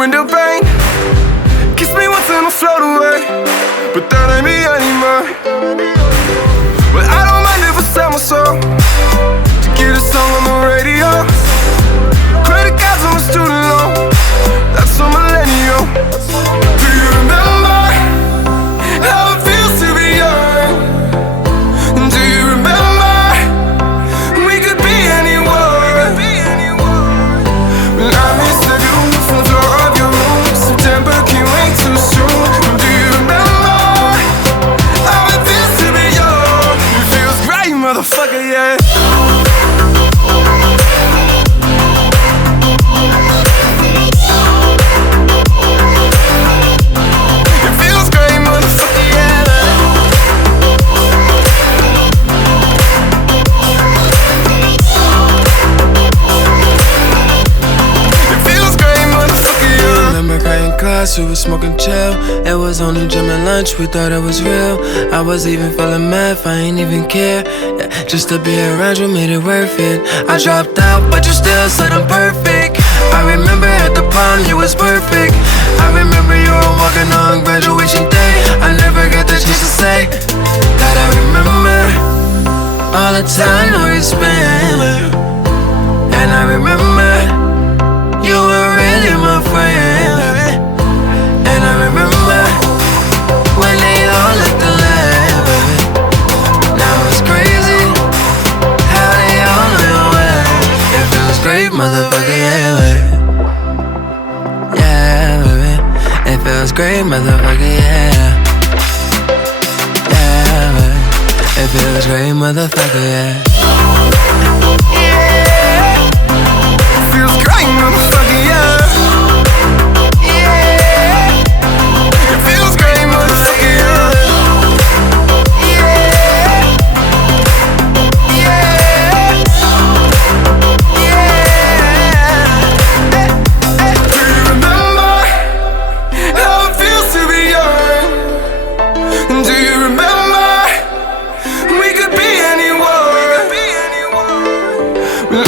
window pane. Kiss me once and I'll float away, but that ain't me anymore. Well, I don't mind if I sell my soul to get a song on the radio. Credit cards on my student loan, that's a millennial. Do you remember how it feels to be young? Do you remember we could be anyone? Well, I miss the view from the floor of your room. September came way too soon. Do you remember how it feels to be young? It feels great, motherfucker, yeah. We was smoking chill. It was only gym and lunch, we thought it was real. I was even feeling math, I ain't even care. Yeah, just to be around you made it worth it. I dropped out, but you still said I'm perfect. I remember at the prom you was perfect. I remember you were walking on graduation day. I never got the chance to say that I remember all the time we spent. And I remember you were really my friend. And I remember when they all looked alike, baby. Now it's crazy how they all know your way. It feels great, motherfucker, yeah, baby. Yeah, baby. It feels great, motherfucker, yeah. Yeah, baby. It feels great, motherfucker, yeah. Yeah. It feels great, motherfucker, yeah. Well,